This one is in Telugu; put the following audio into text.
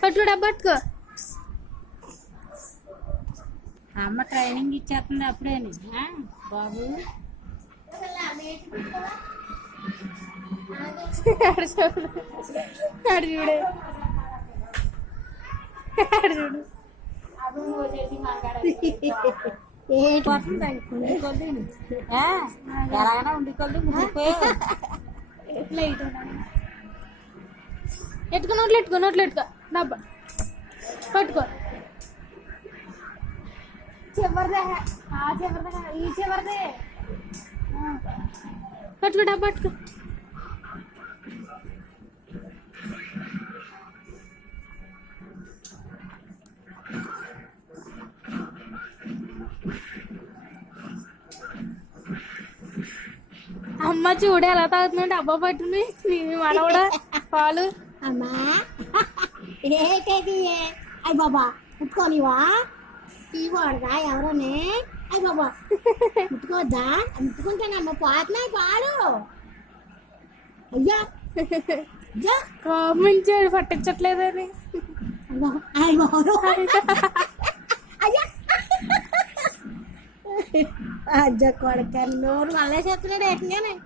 పట్టుకో డబ్బా పట్టుకో. అమ్మ ట్రైనింగ్ ఇచ్చేస్తుంది అప్పుడే బాబు. చూడే చూడు ఎలాగైనా ఉండికొద్ది ముగ్గిపోయి ఎట్టుకో నోట్లు ఎట్టుకో నోట్లు ఎట్టుకో డబ్బా పట్టుకో. చివరిదే చివరిదే ఈ చివరిదే పట్టుకో డబ్బా పట్టుకో. అమ్మ చూడు ఎలా తాగుతున్నా డబ్బా పట్టుని మనవడా పాలు. అమ్మా ఏంటది? అయ్య బాబా ముట్టుకోనివా? తీయకూడదా ఎవరని? అయ్య బాబా ముట్టుకోవద్దా? ముట్టుకుంటానమ్మా పోతున్నాయి పాలు. అయ్యా మంచి పట్టించట్లేదని అయ్య బాబు అయ్యా అజ్జ కొడక నోరు మళ్ళీ చెప్తున్నాడు ఏకంగానే.